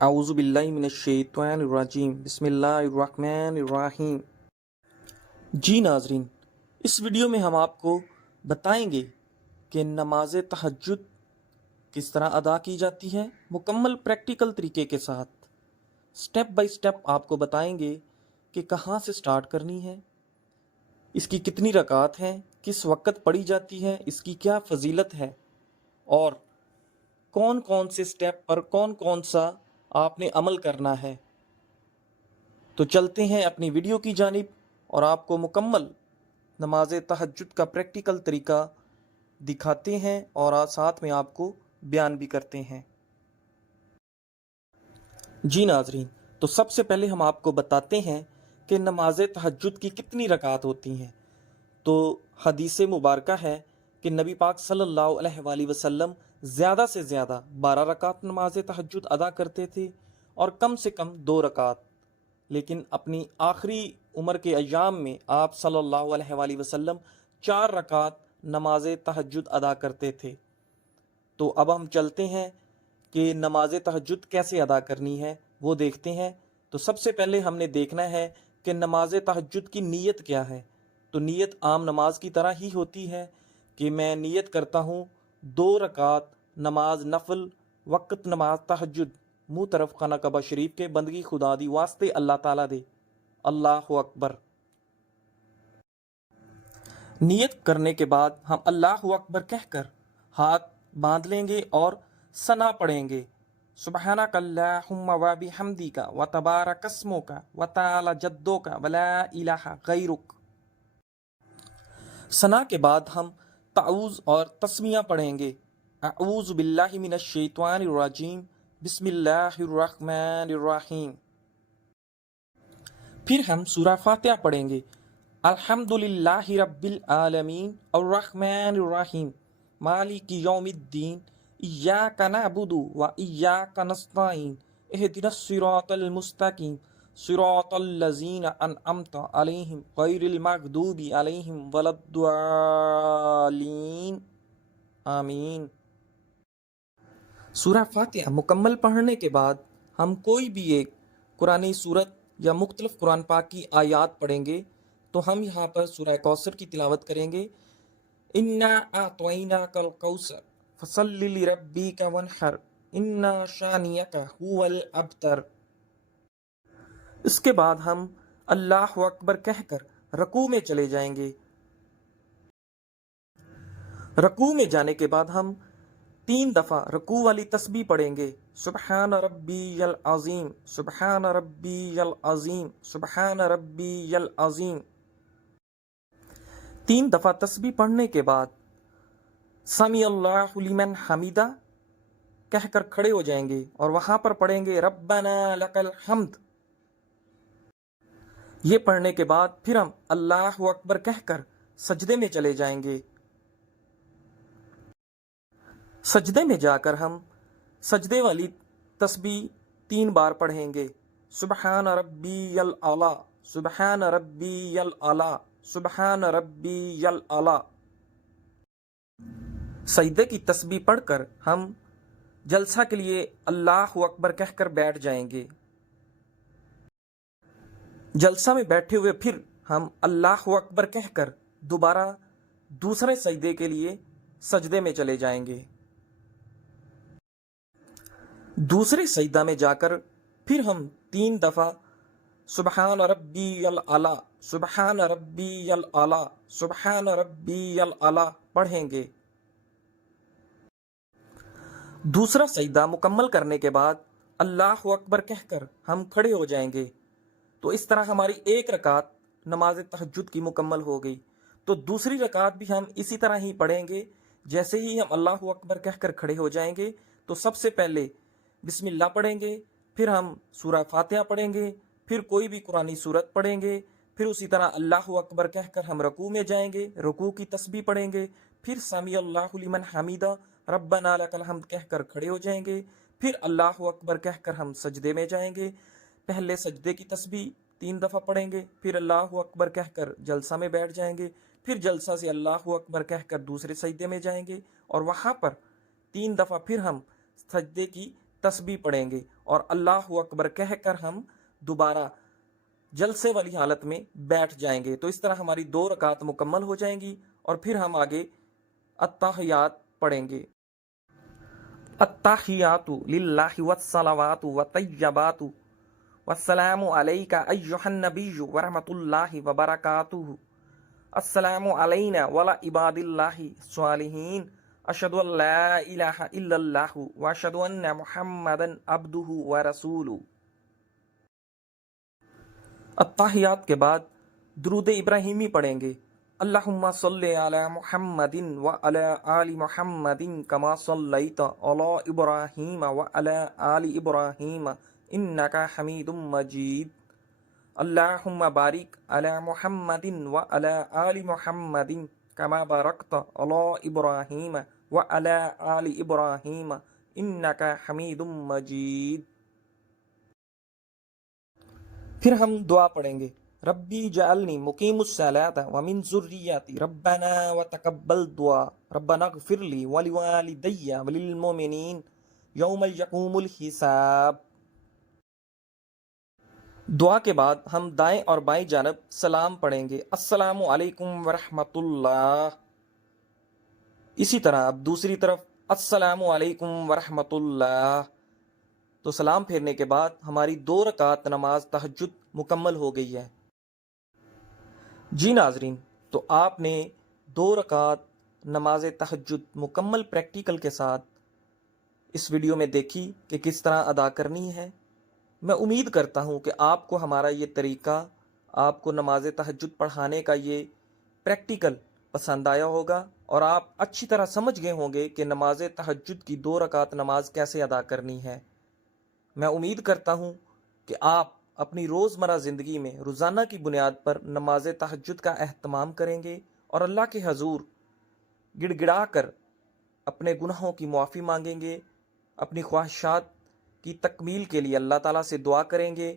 अऊज़ु बिल्लाहि मिनश्शैतानिर्रजीम बिस्मिल्लाहिर्रहमानिर्रहीम। जी नाजरीन, इस वीडियो में हम आपको बताएंगे कि नमाज तहज्जुद किस तरह अदा की जाती है, मुकम्मल प्रैक्टिकल तरीके के साथ। स्टेप बाय स्टेप आपको बताएंगे कि कहाँ से स्टार्ट करनी है, इसकी कितनी रकात हैं, किस वक्त पढ़ी जाती है, इसकी क्या फजीलत है और कौन कौन से स्टेप पर कौन कौन सा आपने अमल करना है। तो चलते हैं अपनी वीडियो की जानिब और आपको मुकम्मल नमाज तहज्जुद का प्रैक्टिकल तरीका दिखाते हैं और साथ में आपको बयान भी करते हैं। जी नाजरीन, तो सबसे पहले हम आपको बताते हैं कि नमाज तहज्जुद की कितनी रकात होती हैं। तो हदीस मुबारका है कि नबी पाक सल्लल्लाहु अलैहि वसल्लम ज़्यादा से ज़्यादा 12 रकात नमाज तहज्जुद अदा करते थे और कम से कम 2 रकात। लेकिन अपनी आखिरी उम्र के अय्याम में आप सल्लल्लाहु अलैहि वसल्लम 4 रकात नमाज तहज्जुद अदा करते थे। तो अब हम चलते हैं कि नमाज तहज्जुद कैसे अदा करनी है, वो देखते हैं। तो सबसे पहले हमने देखना है कि नमाज तहज्जुद की नीयत क्या है। तो नीयत आम नमाज की तरह ही होती है कि मैं नीयत करता हूँ 2 रकात नमाज नफल वक्त नमाज तहज्जुद, मुँह तरफ खाना कबा शरीफ के, बंदगी खुदा दी वास्ते अल्लाह ताला दे, अल्लाह अकबर। नियत करने के बाद हम अल्लाह अकबर कहकर हाथ बांध लेंगे और सना पढ़ेंगे। सुबहानक अल्लाहुम्मा व बिहम्दिका व तबारक अस्मुका व तआला जद्दुका व ला इलाहा गैरुक। सना के बाद हम ताऊज़ और तस्मिया पढ़ेंगे। अऊज़ु बिल्लाहि मिनश शैतानिर रजीम बिस्मिल्लाहिर्रहमानिर्रहीम। फिर हम सूरा फातिहा पढ़ेंगे। अल्हम्दुलिल्लाहि रब्बिल आलमीन अर्रहमानिर्रहीम मालिकि यौमिद्दीन इय्याका नअबुदु व इय्याका नस्तईन इहदिनस सिरातल मुस्तकीम सिरातल लज़ीना अनअमता अलैहिम गैरिल मग़दूबि अलैहिम वलद्दालीन आमीन। सूरा फातिहा मुकम्मल पढ़ने के बाद हम कोई भी एक कुरानी सूरत या मुख्तलिफ कुरान पाक की आयात पढ़ेंगे। तो हम यहाँ पर सूरा कौसर की तिलावत करेंगे। इन्ना आतवैनाकल कौसर फसल्लि लिरब्बिका वन्हर इन्ना शानियका हुवल अबतर। इसके बाद हम अल्लाह अकबर कहकर रकू में चले जाएंगे। रकू में जाने के बाद हम 3 दफ़ा रकू वाली तस्बीह पढ़ेंगे। सुबहान रब्बियल अज़ीम सुबहान रब्बियल अज़ीम सुबहान रब्बियल अज़ीम। 3 दफ़ा तस्बीह पढ़ने के बाद समी अल्लाहु लिमन हमीदा कहकर खड़े हो जाएंगे और वहां पर पढ़ेंगे रब्बना लकल हम्द। ये पढ़ने के बाद फिर हम अल्लाह अकबर कहकर सजदे में चले जाएंगे। सजदे में जाकर हम सजदे वाली तस्बीह 3 बार पढ़ेंगे। सुबहान रब्बियल आला सुबहान रब्बियल आला सुबहान रब्बियल आला। सजदे की तस्बीह पढ़कर हम जलसा के लिए अल्लाह अकबर कहकर बैठ जाएंगे। जलसा में बैठे हुए फिर हम अल्लाह अकबर कहकर दोबारा दूसरे सजदे के लिए सजदे में चले जाएंगे। दूसरे सजदा में जाकर फिर हम 3 दफ़ा सुबहान रब्बियल आला सुबहान रब्बियल आला सुबहान रब्बियल आला पढ़ेंगे। दूसरा सजदा मुकम्मल करने के बाद अल्लाह अकबर कहकर हम खड़े हो जाएंगे। तो इस तरह हमारी 1 रकात नमाज तहज्जुद की मुकम्मल हो गई। तो दूसरी रकात भी हम इसी तरह ही पढ़ेंगे। जैसे ही हम अल्लाह अकबर कहकर खड़े हो जाएंगे तो सबसे पहले बिस्मिल्लाह पढ़ेंगे, फिर हम सूरा फातिहा पढ़ेंगे, फिर कोई भी कुरानी सूरत पढ़ेंगे, फिर उसी तरह अल्लाह अकबर कहकर हम रकू में जाएंगे, रकू की तस्बीह पढ़ेंगे, फिर समी अल्लाहु लिमन हमीदा रब्बना लकल हम्द कहकर खड़े हो जाएंगे, फिर अल्लाह अकबर कहकर हम सजदे में जाएंगे। पहले सजदे की तस्बीह 3 दफ़ा पढ़ेंगे, फिर अल्लाह अकबर कहकर जलसा में बैठ जाएंगे, फिर जलसा से अल्लाह अकबर कहकर दूसरे सजदे में जाएंगे और वहाँ पर 3 दफ़ा फिर हम सजदे की तस्बीह पढ़ेंगे और अल्लाह अकबर कहकर हम दोबारा जलसे वाली हालत में बैठ जाएंगे। तो इस तरह हमारी 2 रकात मुकम्मल हो जाएंगी और फिर हम आगे अत्ताहियात पढ़ेंगे। अत्ताहियातु लिल्लाहि वस्सलावातु वतय्यबातु वस्सलामु अलैका अय्युहन नबिय्यु व रहमतुल्लाहि व बरकातुहु अस्सलामु अलैना वला इबादिल्लाहि स्वालिहीन अशहदु अन ला इलाहा इल्लल्लाहु व अशहदु अन्ना मुहम्मदन अब्दुहु व रसूलुहु। अत्ताहियात के बाद दुरूद इब्राहिमी पढ़ेंगे। अल्लाहुम्मा सल्लि अला मुहम्मदिन व अला आलि मुहम्मदिन कमा सल्लैता अला इब्राहीम व अला आलि इब्राहीम इन्नका हमीदुम मजीद। अल्लाहुम्मा बारिक अला मुहम्मदिन व अला आलि मुहम्मदिन कमा बारकता अला इब्राहीम व अला आलि इब्राहीम इन्नका हमीदुम मजीद। फिर हम दुआ पढ़ेंगे। रब्बी जअलनी मुकीमुस्सलाता व मिन ज़ुर्रिय्यती रब्बना व तक़ब्बल दुआ रब्बना ग़फ़िरली व लिवालिदैया व लिल मोमिनीन यौम यक़ूमुल हिसाब। दुआ के बाद हम दाएं और बाएं जानब सलाम पढ़ेंगे, अस्सलामु अलैकुम व रहमतुल्लाह। इसी तरह अब दूसरी तरफ अस्सलामु अलैकुम व रहमतुल्लाह। तो सलाम फेरने के बाद हमारी 2 रकात नमाज तहज्जुद मुकम्मल हो गई है। जी नाजरीन, तो आपने 2 रकात नमाज तहज्जुद मुकम्मल प्रैक्टिकल के साथ इस वीडियो में देखी कि किस तरह अदा करनी है। मैं उम्मीद करता हूँ कि आपको हमारा ये तरीका, आपको नमाज तहज्जुद पढ़ाने का ये प्रैक्टिकल पसंद आया होगा और आप अच्छी तरह समझ गए होंगे कि नमाज तहज्जुद की 2 रकात नमाज कैसे अदा करनी है। मैं उम्मीद करता हूँ कि आप अपनी रोज़मर्रा ज़िंदगी में रोज़ाना की बुनियाद पर नमाज तहज्जुद का एहतमाम करेंगे और अल्लाह के हजूर गिड़गिड़ा कर अपने गुनाहों की मुआफ़ी मांगेंगे, अपनी ख्वाहिशात की तकमील के लिए अल्लाह ताला से दुआ करेंगे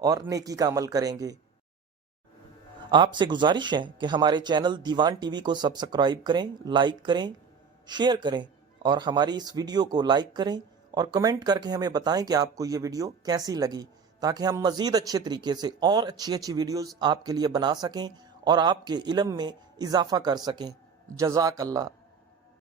और नेकी का अमल करेंगे। आपसे गुजारिश है कि हमारे चैनल दीवान टीवी को सब्सक्राइब करें, लाइक करें, शेयर करें और हमारी इस वीडियो को लाइक करें और कमेंट करके हमें बताएं कि आपको ये वीडियो कैसी लगी, ताकि हम मज़ीद अच्छे तरीके से और अच्छी वीडियोस आपके लिए बना सकें और आपके इल्म में इजाफ़ा कर सकें। जज़ाकल्लाह।